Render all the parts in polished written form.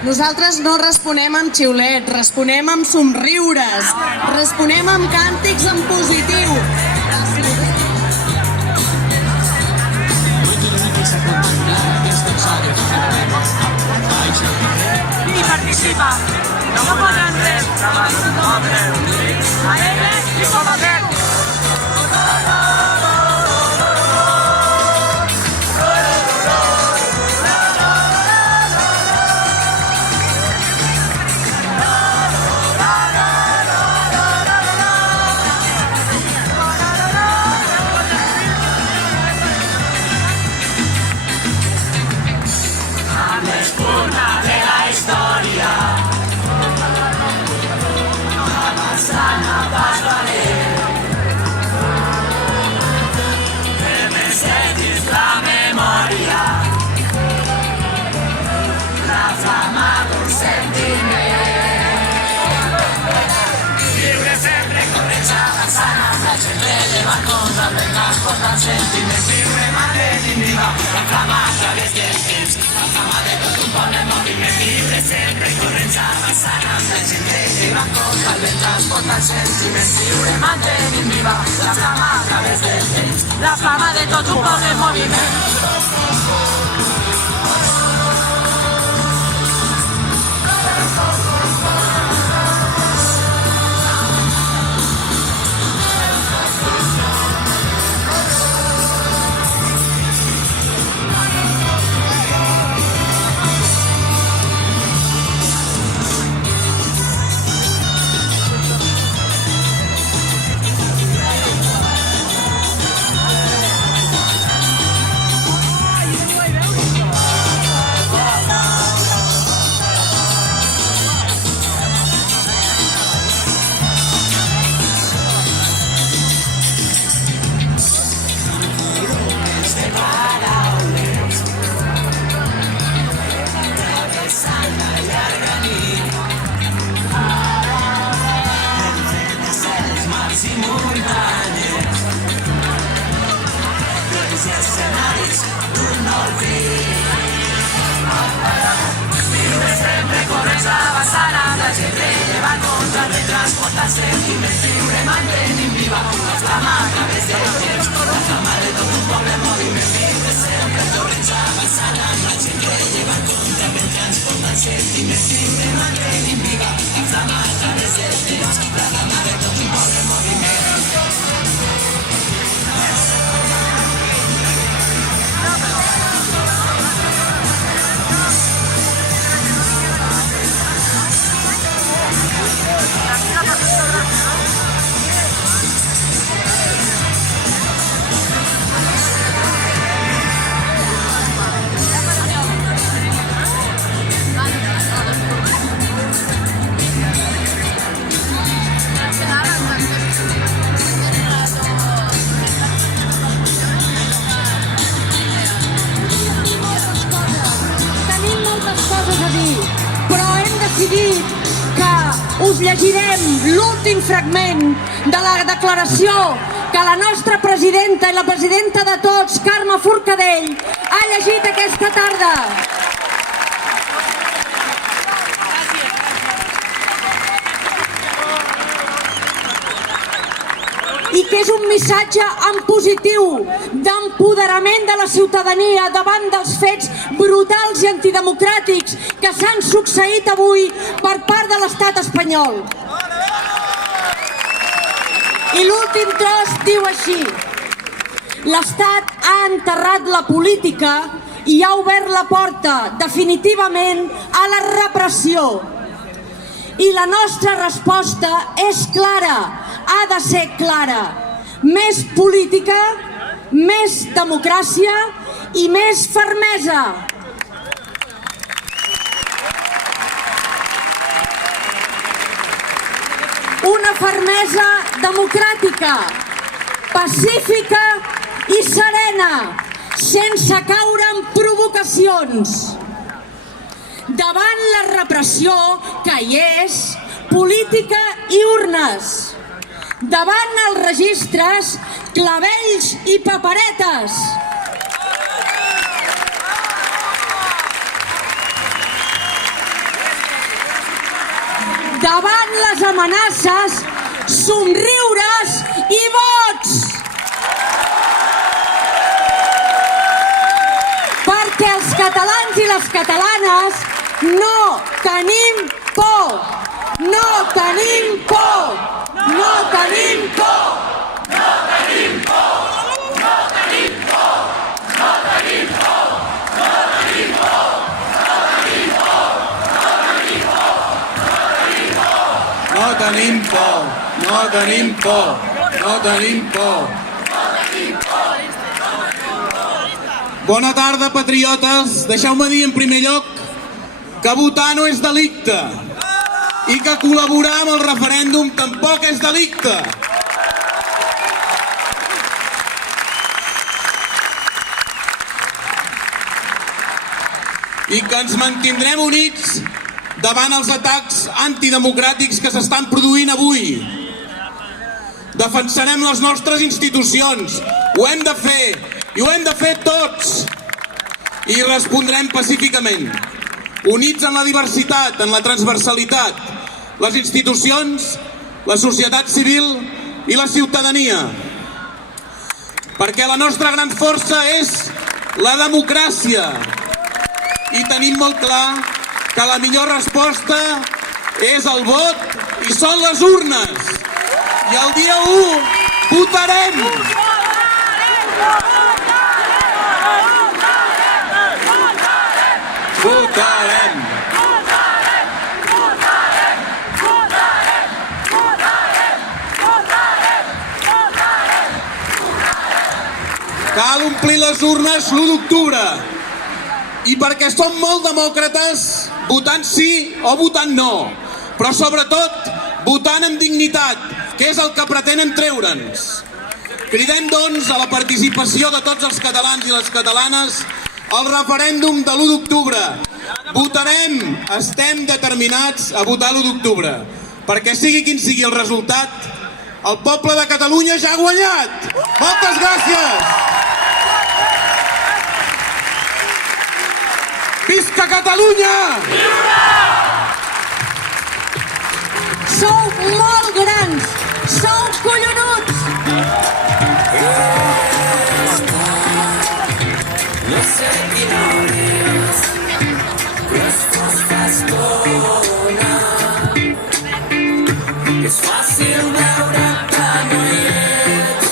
Nosaltres no responem amb xiulets, responem amb somriures, responem amb càntics en positiu. I participa, no podran ser, alegre i combatent. La fama de tot un poble en moviment. Us llegirem l'últim fragment de la declaració que la nostra presidenta i la presidenta de tots, Carme Forcadell, ha llegit aquesta tarda. I que és un missatge en positiu d'empoderament de la ciutadania davant dels fets brutals i antidemocràtics que s'han succeït avui per part de l'estat espanyol. I l'últim tros diu així: l'estat ha enterrat la política i ha obert la porta definitivament a la repressió. I la nostra resposta és clara, ha de ser clara. Més política, més democràcia i més fermesa. Una fermesa democràtica, pacífica i serena, sense caure en provocacions. Davant la repressió que hi és, política i urnes. Davant els registres, clavells i paperetes. davant les amenaces, somriures i vots. Perquè els catalans i les catalanes no tenim por. No tenim por. No tenim por. No tenim por. No tenim por. No tenim por. No tenim por. No tenim por. No tenim por. No tenim por. Bona tarda, patriotes. Deixeu-me dir en primer lloc que votar no és delicte i que col·laborar amb el referèndum tampoc és delicte. I que ens mantindrem units davant els atacs antidemocràtics que s'estan produint avui. Defensarem les nostres institucions, ho hem de fer, i ho hem de fer tots. I respondrem pacíficament, units en la diversitat, en la transversalitat, les institucions, la societat civil i la ciutadania. Perquè la nostra gran força és la democràcia. I tenim molt clar que la millor resposta és el vot i són les urnes. I el dia 1 votarem. Votarem. Cal omplir les urnes l'1 d'octubre. I perquè som molt demòcrates, votant sí o votant no, però sobretot votant amb dignitat, que és el que pretenen treure'ns. Cridem, doncs, a la participació de tots els catalans i les catalanes al referèndum de l'1 d'octubre. Votarem, estem determinats a votar l'1 d'octubre, perquè sigui quin sigui el resultat, el poble de Catalunya ja ha guanyat. Moltes gràcies! Visca Catalunya! Sou molt grans, sou collonuts. No sé quina hora és, però està estona. És fàcil veure que no hi ets,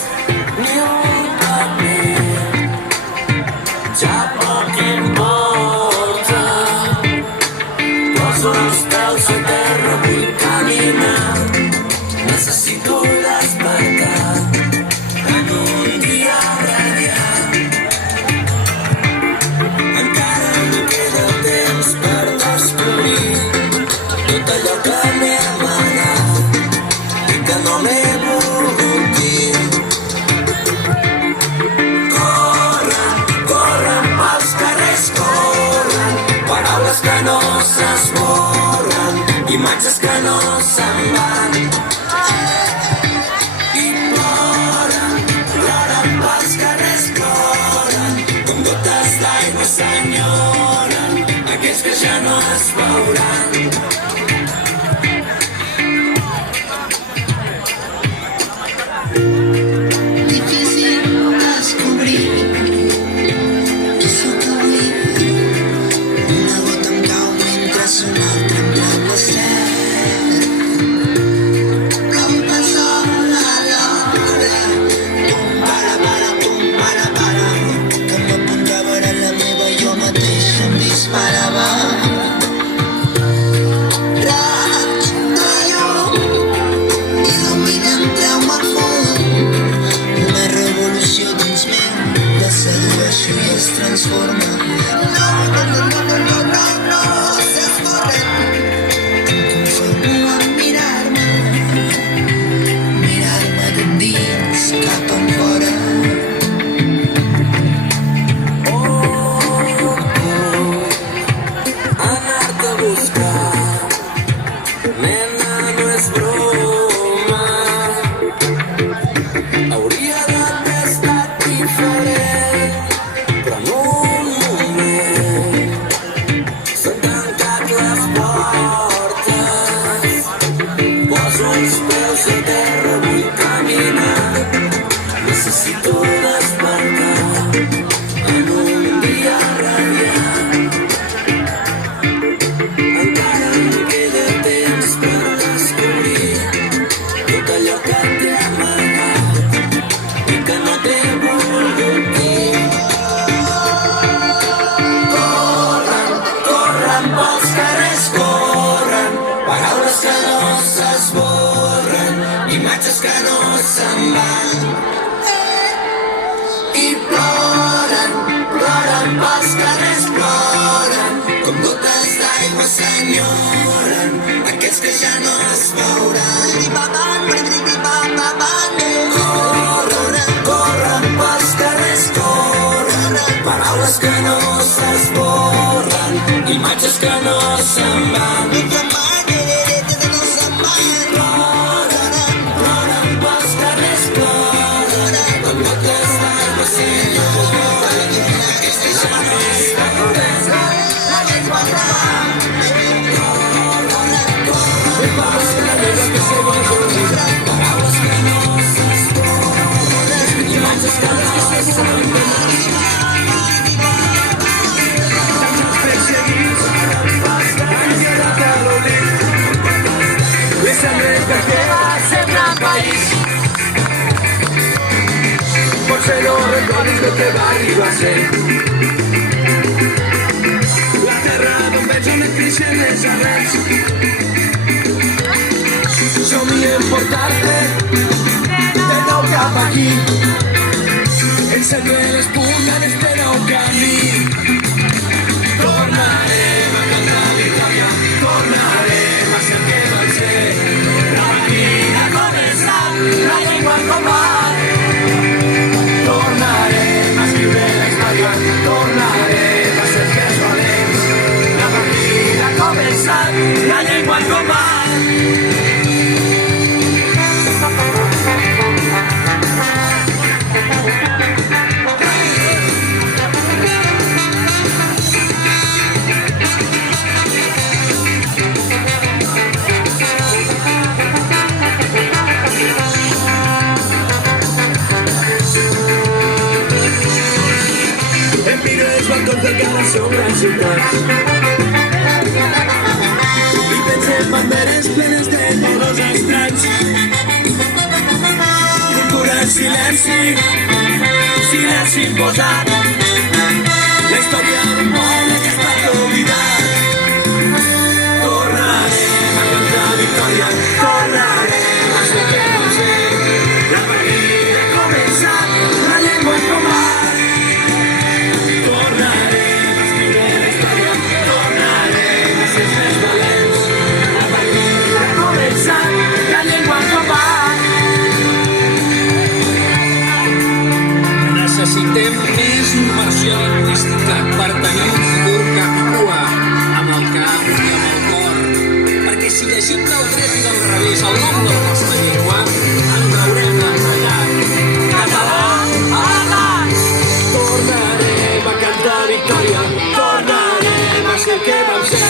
ni un paper. Ja poc importa, poso els peus a terra, vull caminar. Necessito despertar en un dia radiant. Encara no queda temps per descobrir tot allò que m'he amagat i que no m'he volgut dir. Corren, corren pels carrers, corren, paraules que no s'esborren, imatges que no se'n van. I ploren, ploren pels carrers, ploren, com gotes d'aigua s'enyoren, aquells que ja no es veuran. Difícil descobrir qui sóc avui. Una gota em cau mentre una altra em blau la cel. Com passa l'hora, pum para, que m'apuntava a la meva jo mateix em disparava. Raig de llum il·luminen, treu-me al fons. Una revolució dins meu, la sedueixo i es transforma. No, s'escorren. Em conformo amb mirar-me d'endins cap enfora. Anar-te a buscar, nena, no és broma. Hauria d'haver estat diferent, però en un moment ja no es veuran. Corren pels carrers, corren, paraules que no s'esborren, imatges que no se'n van. Corren pels carrers, corren, com gotes d'aigua senyora, aquesta ja no és la pobresa, la llengua davant. Corren pels carrers que se volen oblidar, paraules que no s'esborren, imatges que no se'n van. Potser no recordis el que va arribar a ser la terra d'on veig on et creixen les arrels. Somiem portar-te de nou cap aquí, ensenyar les puntes d'este nou camí. Tornarem a cantar victòria, tornarem a ser el que vam ser. La partida ha començat, la llengua en combat. Tornarem a escriure la història, tornarem a ser més valents. La partida ha començat, la llengua en combat. Em miro els balcons del Cala, són grans ciutats, i pensem banderes plenes de colors estranys. Cultura en silenci, silenci imposat, la història d'un poble que ha estat oblidat. Tornarem a cantar victòria, tornarem a ser el que vam ser. La partida ha començat, la llengua en combat. Necessitem més immersió lingüística per tenir un futur cap i cua, amb el cap i amb el cor. Perquè si llegim del dret i del revés el nom de la nostra llengua, ens haurem d'emprenyar. Català, alat! Tornarem a cantar victòria, tornarem a ser el que vam ser.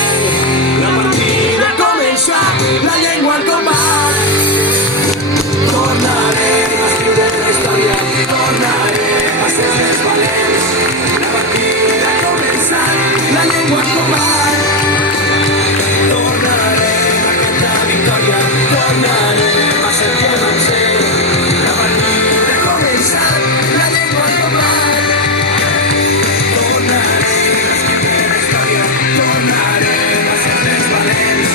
La partida ha començat, la llengua al combat. Tornarem a escriure la història, tornarem a ser més valents. La partida ha començat, la llengua en combat. Tornarem a cantar victòria, tornarem a ser el que vam ser. La partida ha començat, la llengua en combat. Tornarem a escriure la història, tornarem a ser més valents.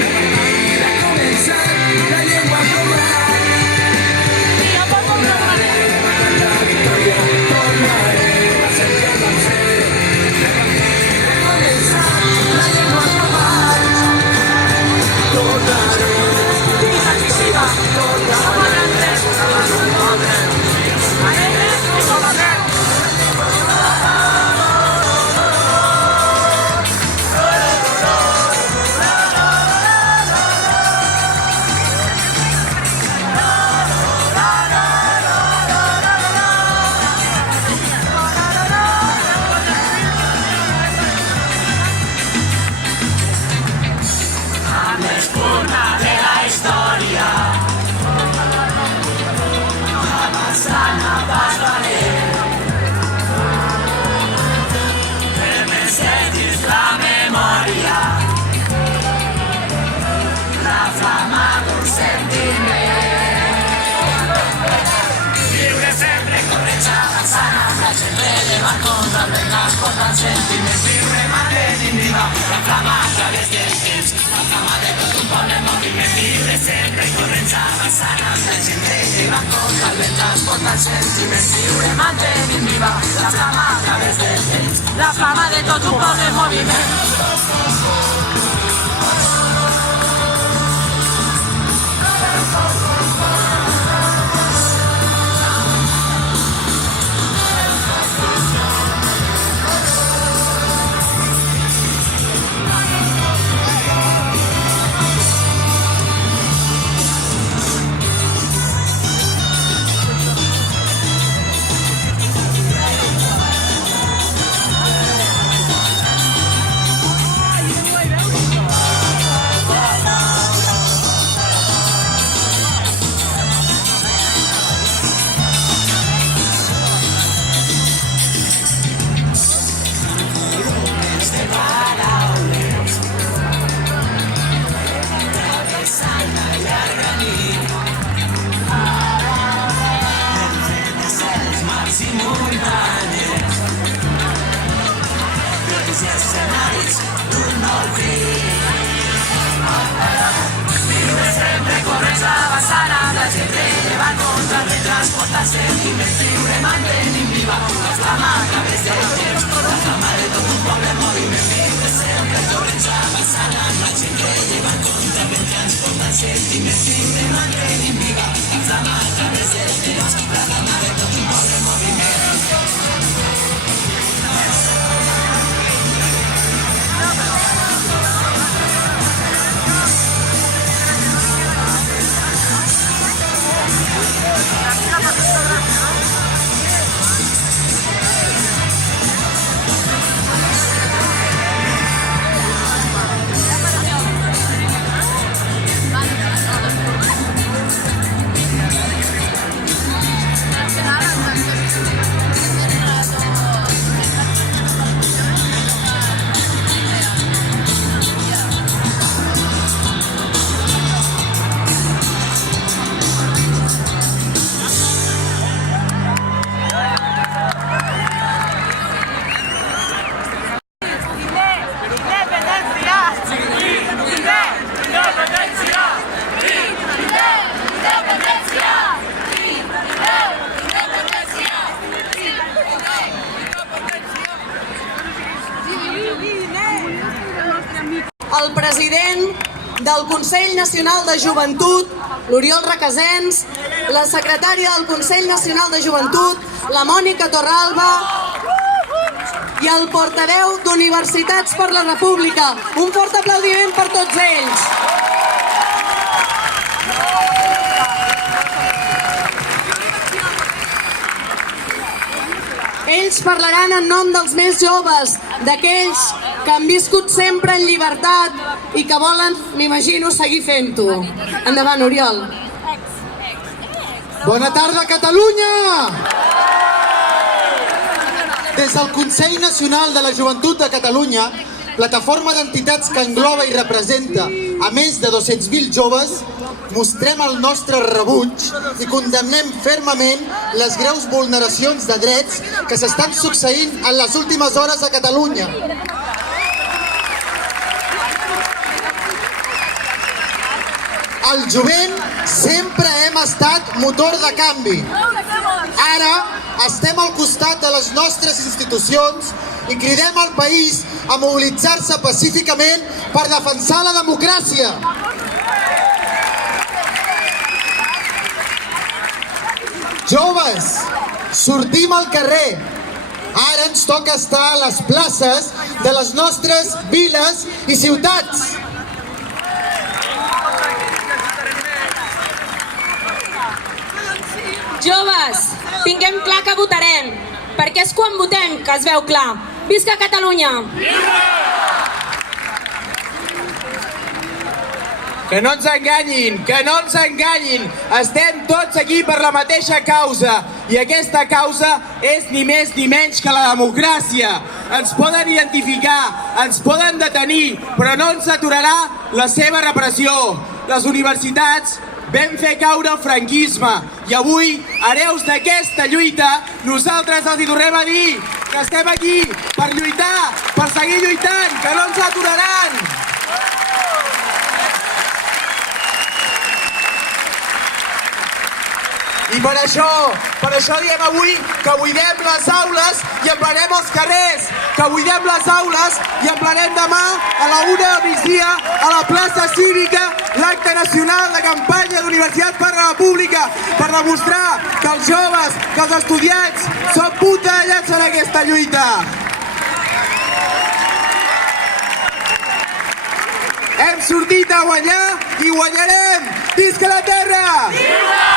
La partida ha començat, la llengua en combat. La flama de tot un poble en moviment. El president del Consell Nacional de Joventut, l'Oriol Requesens, la secretària del Consell Nacional de Joventut, la Mònica Torralba, i el portaveu d'Universitats per la República. Un fort aplaudiment per tots ells. Ells parlaran en nom dels més joves, d'aquells que han viscut sempre en llibertat i que volen, m'imagino, seguir fent-ho. Endavant, Oriol. Bona tarda, Catalunya! Des del Consell Nacional de la Joventut de Catalunya, plataforma d'entitats que engloba i representa a més de 200.000 joves, mostrem el nostre rebuig i condemnem fermament les greus vulneracions de drets que s'estan succeint en les últimes hores a Catalunya. Al jovent sempre hem estat motor de canvi. Ara estem al costat de les nostres institucions i cridem al país a mobilitzar-se pacíficament per defensar la democràcia. Joves, sortim al carrer. Ara ens toca estar a les places de les nostres viles i ciutats. Joves, tinguem clar que votarem, perquè és quan votem que es veu clar. Visca Catalunya! Que no ens enganyin, que no ens enganyin. Estem tots aquí per la mateixa causa i aquesta causa és ni més ni menys que la democràcia. Ens poden identificar, ens poden detenir, però no ens aturarà la seva repressió. Les universitats vam fer caure el franquisme i avui, hereus d'aquesta lluita, nosaltres els hi tornem a dir que estem aquí per lluitar, per seguir lluitant, que no ens aturaran. I per això diem avui que buidem les aules i emplenem els carrers, que buidem les aules i emplenem demà a la 1 del migdia a la plaça cívica l'acte nacional de campanya d'Universitats per la República per demostrar que els joves, que els estudiants són puntellats en aquesta lluita. Hem sortit a guanyar i guanyarem! Visca la terra! Viva!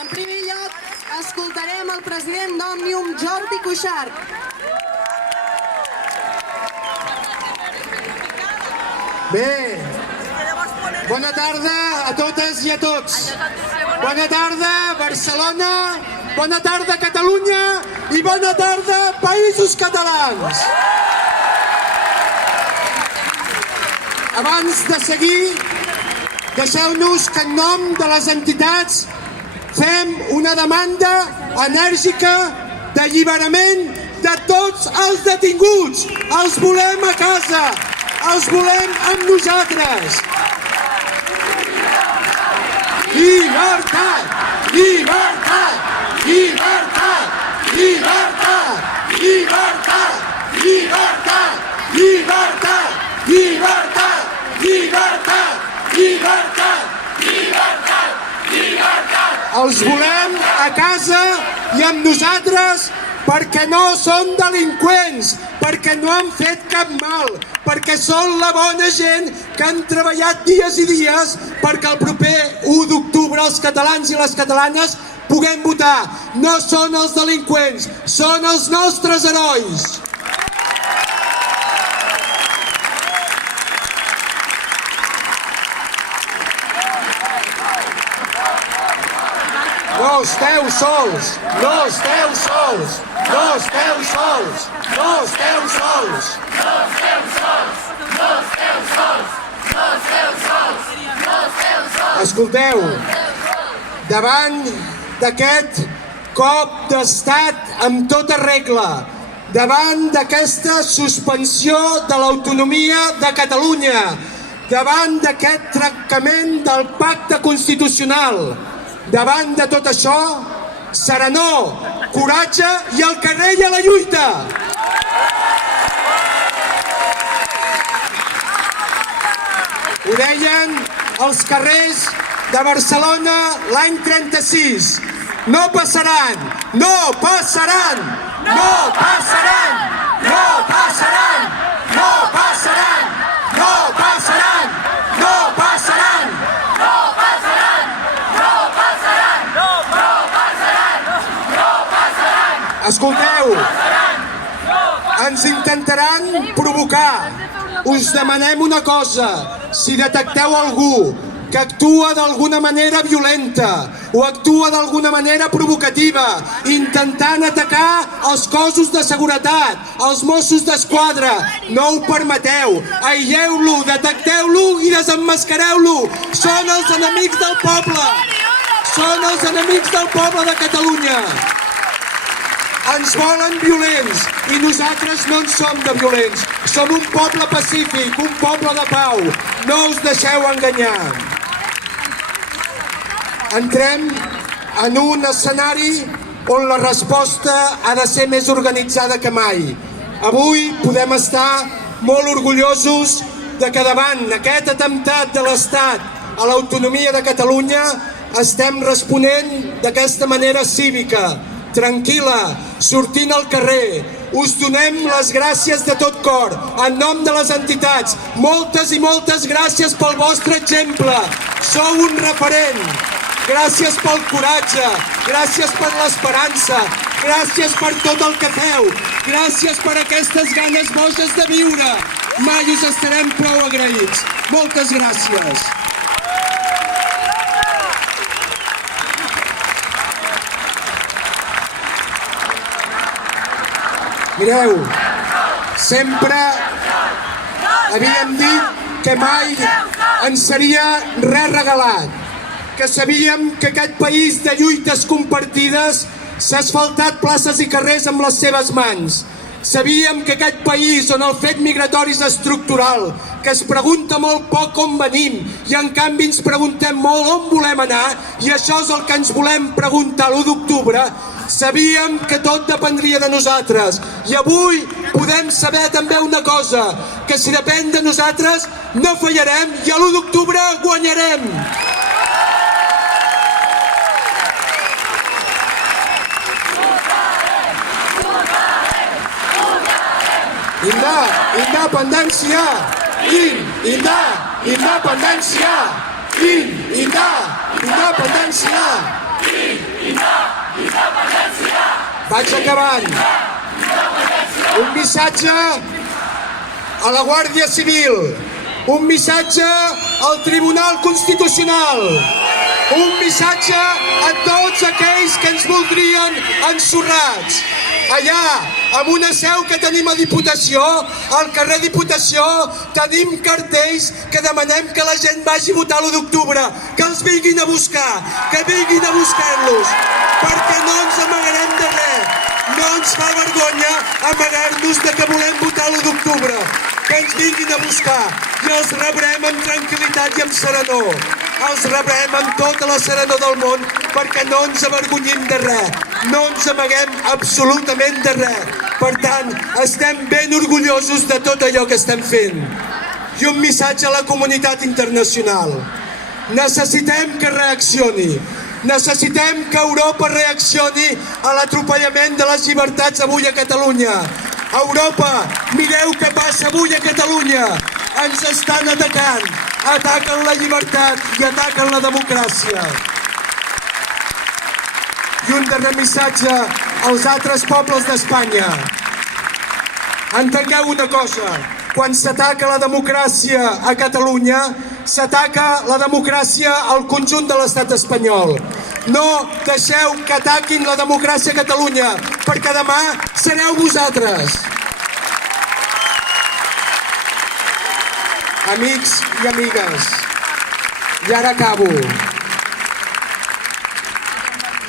En primer lloc, escoltarem el president d'Òmnium, Jordi Cuixart. Bé, bona tarda a totes i a tots. Bona tarda, Barcelona, bona tarda, Catalunya i bona tarda, Països Catalans. abans de seguir, deixeu-nos que en nom de les entitats fem una demanda enèrgica d'alliberament de tots els detinguts. Els volem a casa, els volem amb nosaltres. Llibertat! Llibertat! Llibertat! Llibertat! Llibertat! Llibertat! Llibertat! Llibertat! Llibertat! Llibertat! Llibertat! Els volem a casa i amb nosaltres perquè no són delinqüents, perquè no han fet cap mal, perquè són la bona gent que han treballat dies i dies perquè el proper 1 d'octubre els catalans i les catalanes puguem votar. No són els delinqüents, són els nostres herois. No esteu sols, no esteu sols, no esteu sols, no esteu sols. No esteu sols, no esteu sols, no esteu sols, no esteu sols. Escolteu, davant d'aquest cop d'estat amb tota regla, davant d'aquesta suspensió de l'autonomia de Catalunya, davant d'aquest trencament del pacte constitucional, davant de tot això, serenor, coratge i al carrer i a la lluita. Ho deien els carrers de Barcelona l'any 36. No passaran, no passaran, no passaran, no passaran, no passaran, no passaran, no passaran. Escolteu, ens intentaran provocar. Us demanem una cosa, si detecteu algú que actua d'alguna manera violenta o actua d'alguna manera provocativa, intentant atacar els cossos de seguretat, els Mossos d'Esquadra, no ho permeteu, aïlleu-lo, detecteu-lo i desemmascareu-lo. Són els enemics del poble, són els enemics del poble de Catalunya. Ens volen violents i nosaltres no en som de violents. Som un poble pacífic, un poble de pau. No us deixeu enganyar. Entrem en un escenari on la resposta ha de ser més organitzada que mai. Avui podem estar molt orgullosos de que davant aquest atemptat de l'Estat a l'autonomia de Catalunya estem responent d'aquesta manera cívica, tranquil·la, sortint al carrer. Us donem les gràcies de tot cor, en nom de les entitats. Moltes i moltes gràcies pel vostre exemple. Sou un referent. Gràcies pel coratge, gràcies per l'esperança, gràcies per tot el que feu, gràcies per aquestes ganes boges de viure. Mai us estarem prou agraïts. Moltes gràcies. Mireu, sempre havíem dit que mai ens seria res regalat, que sabíem que aquest país de lluites compartides s'ha asfaltat places i carrers amb les seves mans. Sabíem que aquest país on el fet migratori és estructural, que es pregunta molt poc on venim i en canvi ens preguntem molt on volem anar, i això és el que ens volem preguntar l'1 d'octubre, sabíem que tot dependria de nosaltres. I avui podem saber també una cosa, que si depèn de nosaltres no fallarem i l'1 d'octubre guanyarem. Independència! Independència! Independència! Vaig acabant. Un missatge a la Guàrdia Civil, un missatge al Tribunal Constitucional, un missatge a tots aquells que ens voldrien ensorrats. allà, amb una seu que tenim a Diputació, al carrer Diputació, tenim cartells que demanem que la gent vagi a votar l'1 d'octubre, que els vinguin a buscar, que vinguin a buscar-los, perquè no ens amagarem de res. No ens fa vergonya amagar-nos de que volem votar l'1 d'octubre, que ens vinguin a buscar i els rebrem amb tranquil·litat i amb serenor. Els rebrem amb tota la serenor del món perquè no ens avergonyim de res, no ens amaguem absolutament de res. Per tant, estem ben orgullosos de tot allò que estem fent. I un missatge a la comunitat internacional. Necessitem que reaccioni. Necessitem que Europa reaccioni a l'atropellament de les llibertats avui a Catalunya. Europa, mireu què passa avui a Catalunya. Ens estan atacant. Ataquen la llibertat i ataquen la democràcia. I un darrer missatge als altres pobles d'Espanya. Entengueu una cosa. Quan s'ataca la democràcia a Catalunya, s'ataca la democràcia al conjunt de l'estat espanyol. No deixeu que ataquin la democràcia a Catalunya, perquè demà sereu vosaltres. Amics i amigues, i ara acabo.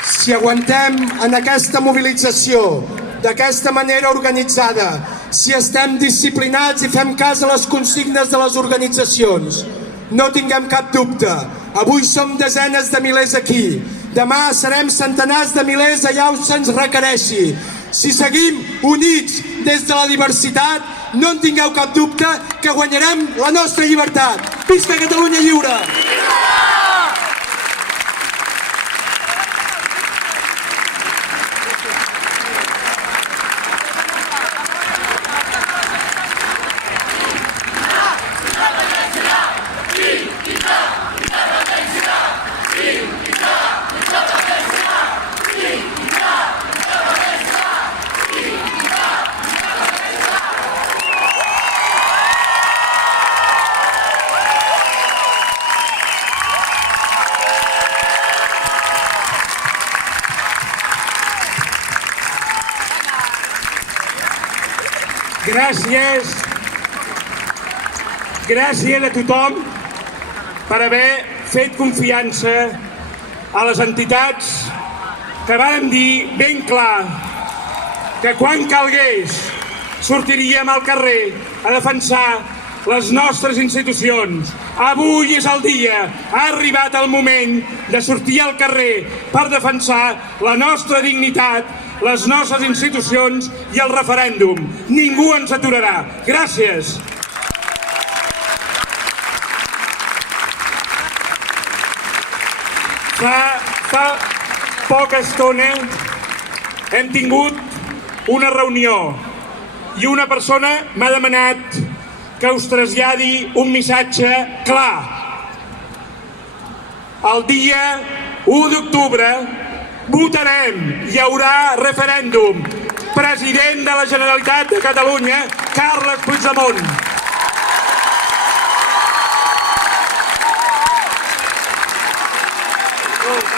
Si aguantem en aquesta mobilització, d'aquesta manera organitzada, si estem disciplinats i fem cas a les consignes de les organitzacions, no tinguem cap dubte. Avui som desenes de milers aquí. Demà serem centenars de milers allà on se'ns requereixi. Si seguim units des de la diversitat, no en tingueu cap dubte que guanyarem la nostra llibertat. Visca Catalunya lliure! Gràcies a tothom per haver fet confiança a les entitats que vàrem dir ben clar que quan calgués sortiríem al carrer a defensar les nostres institucions. Avui és el dia, ha arribat el moment de sortir al carrer per defensar la nostra dignitat, les nostres institucions i el referèndum. Ningú ens aturarà. Gràcies. Fa poca estona hem tingut una reunió i una persona m'ha demanat que us traslladi un missatge clar. El dia 1 d'octubre votarem, hi haurà referèndum. President de la Generalitat de Catalunya, Carles Puigdemont.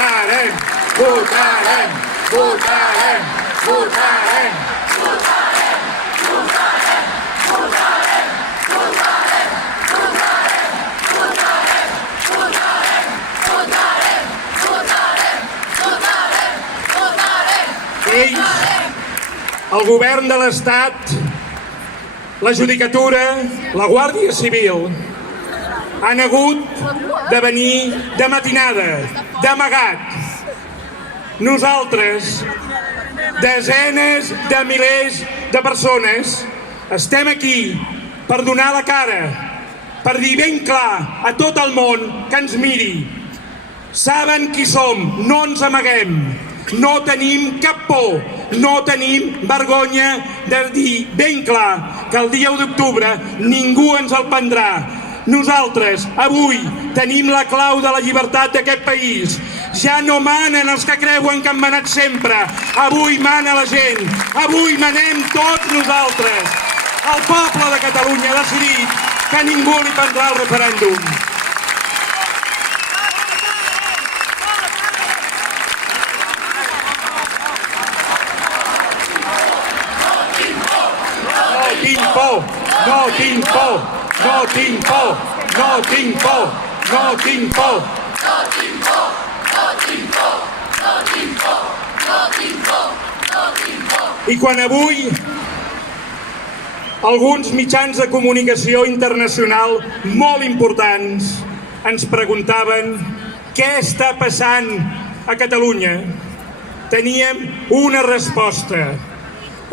Votarem, votarem, votarem, votarem. Ells, el govern de l'Estat, la Judicatura, la Guàrdia Civil, han hagut de venir de matinada, d'amagat. Nosaltres, desenes de milers de persones, estem aquí per donar la cara, per dir ben clar a tot el món que ens miri. Saben qui som, no ens amaguem. No tenim cap por, no tenim vergonya de dir ben clar que el dia 1 d'octubre ningú ens el prendrà. Nosaltres, avui, tenim la clau de la llibertat d'aquest país. Ja no manen els que creuen que han manat sempre. Avui mana la gent. Avui manem tots nosaltres. El poble de Catalunya ha decidit que ningú li prendrà el referèndum. por, no tinc por, no tinc por, no tinc por, no tinc por. No tinc por, no tinc por, no tinc por, no tinc por, no tinc por. I quan avui alguns mitjans de comunicació internacional molt importants ens preguntaven què està passant a Catalunya, teníem una resposta.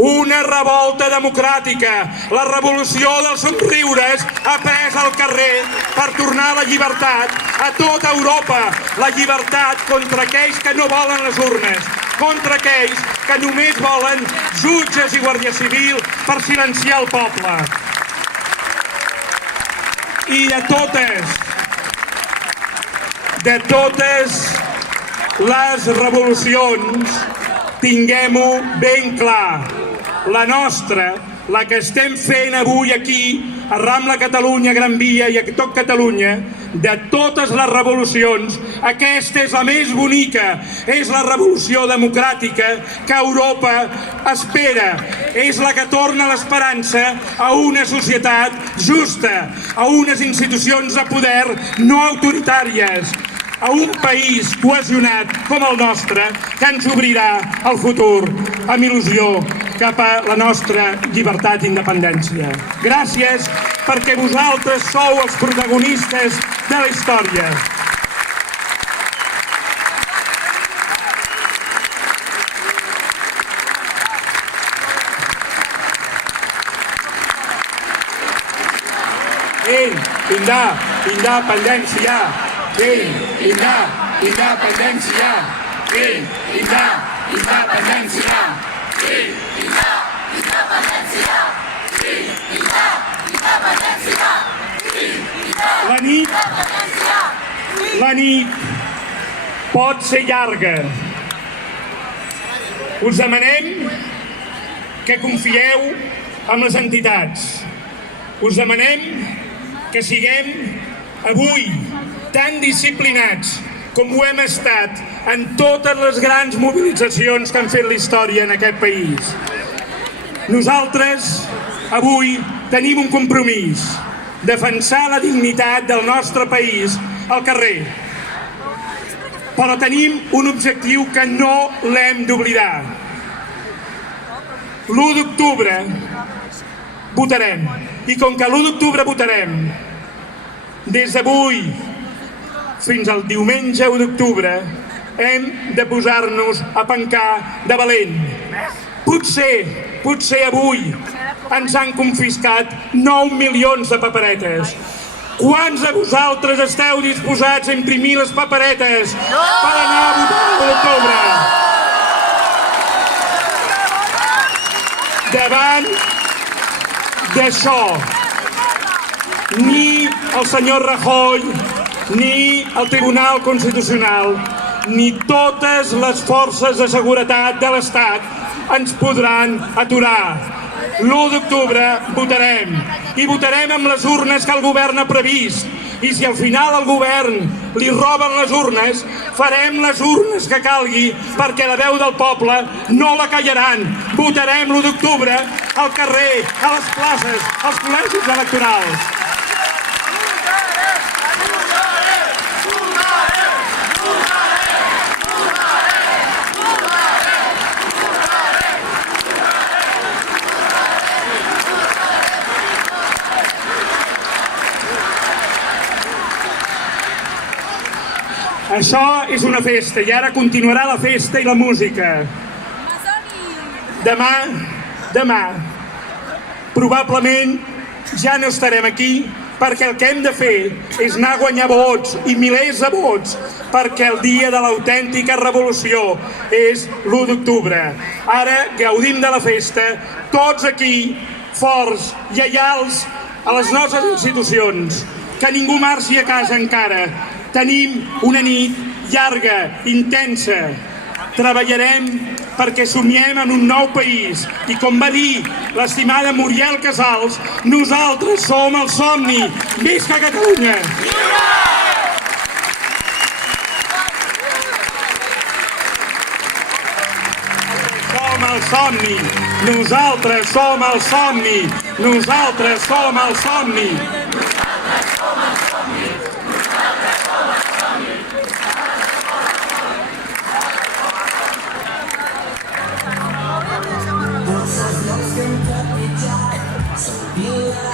Una revolta democràtica, la revolució dels somriures ha pres al carrer per tornar la llibertat a tota Europa, la llibertat contra aquells que no volen les urnes, contra aquells que només volen jutges i guàrdia civil per silenciar el poble. I de totes les revolucions, tinguem-ho ben clar. La nostra, la que estem fent avui aquí, a Rambla Catalunya, Gran Via i a tot Catalunya, de totes les revolucions, aquesta és la més bonica, és la revolució democràtica que Europa espera, és la que torna l'esperança a una societat justa, a unes institucions de poder no autoritàries, a un país cohesionat com el nostre que ens obrirà el futur amb il·lusió cap a la nostra llibertat i independència. Gràcies perquè vosaltres sou els protagonistes de la història. Independència! Independència! Independència! La nit pot ser llarga. Us demanem que confieu en les entitats. Us demanem que siguem avui tan disciplinats com ho hem estat en totes les grans mobilitzacions que han fet la història en aquest país. Nosaltres avui tenim un compromís: defensar la dignitat del nostre país al carrer. Però tenim un objectiu que no l'hem d'oblidar. L'1 d'octubre votarem. I com que l'1 d'octubre votarem, des d'avui fins al diumenge 1 d'octubre hem de posar-nos a pencar de valent. Potser avui ens han confiscat 9 milions de paperetes. Quants de vosaltres esteu disposats a imprimir les paperetes per anar a votar l'1 d'octubre? Davant d'això, ni el senyor Rajoy, ni el Tribunal Constitucional, ni totes les forces de seguretat de l'Estat ens podran aturar. L'1 d'octubre votarem, i votarem amb les urnes que el govern ha previst. I si al final al govern li roben les urnes, farem les urnes que calgui perquè la veu del poble no la callaran. Votarem l'1 d'octubre al carrer, a les places, als col·legis electorals. Això és una festa i ara continuarà la festa i la música. Demà, probablement ja no estarem aquí perquè el que hem de fer és anar a guanyar vots i milers de vots perquè el dia de l'autèntica revolució és l'1 d'octubre. Ara gaudim de la festa, tots aquí, forts, lleials a les nostres institucions, que ningú marxi a casa encara. Tenim una nit llarga, intensa. Treballarem perquè somiem en un nou país. I com va dir l'estimada Muriel Casals, nosaltres som el somni. Visca Catalunya! Som el somni! Nosaltres som el somni. Nosaltres som el somni. Forces dels que hem trepitjat, s'enfilen